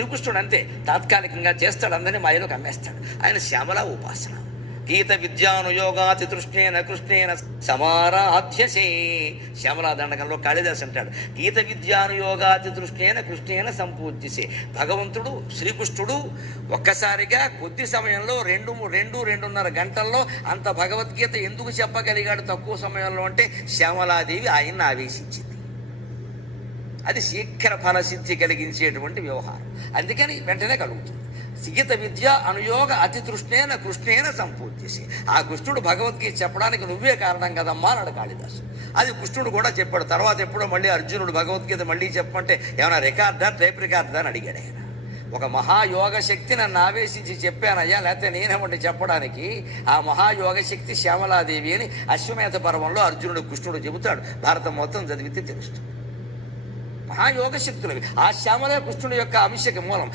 శ్రీకృష్ణుడు అంతే, తాత్కాలికంగా చేస్తాడు, అందరినీ మాయలోకి అమ్మేస్తాడు. ఆయన శ్యామలా ఉపాసన. గీత విద్యానుయోగాతి తృష్ణేన కృష్ణేన సమారాధ్యసే. శ్యామలా దండకంలో కాళిదాస్ అంటాడు, గీత విద్యానుయోగాతి తృష్ణేన కృష్ణేన సంపూజ్యసే. భగవంతుడు శ్రీకృష్ణుడు ఒక్కసారిగా కొద్ది సమయంలో 2-2.5 గంటల్లో అంత భగవద్గీత ఎందుకు చెప్పగలిగాడు తక్కువ సమయంలో అంటే శ్యామలాదేవి ఆయన్ని ఆవేశించింది. అది శీఘ్ర ఫలసిద్ధి కలిగించేటువంటి వ్యవహారం. అందుకని వెంటనే కలుగుతుంది. గీత విద్య అనుయోగ అతి తృష్ణేన కృష్ణేన సంపూర్తిసి. ఆ కృష్ణుడు భగవద్గీత చెప్పడానికి నువ్వే కారణం కదమ్మా అన్నాడు కాళిదాసు. అది కృష్ణుడు కూడా చెప్పాడు. తర్వాత ఎప్పుడో మళ్ళీ అర్జునుడు భగవద్గీత మళ్ళీ చెప్పమంటే ఏమైనా రికార్డా టైప్ రికార్డా అని అడిగాడు ఆయన. ఒక మహాయోగ శక్తి నన్ను ఆవేశించి చెప్పానయ్యా, లేకపోతే నేనేమంటే చెప్పడానికి. ఆ మహాయోగ శక్తి శ్యామలాదేవి అని అశ్వమేధ పర్వంలో అర్జునుడు కృష్ణుడు చెబుతాడు. భారతం మొత్తం చదివితే తెలుస్తుంది. మహాయోగ శక్తులవి. ఆ శ్యామలే కృష్ణుడి యొక్క అంశకి మూలం.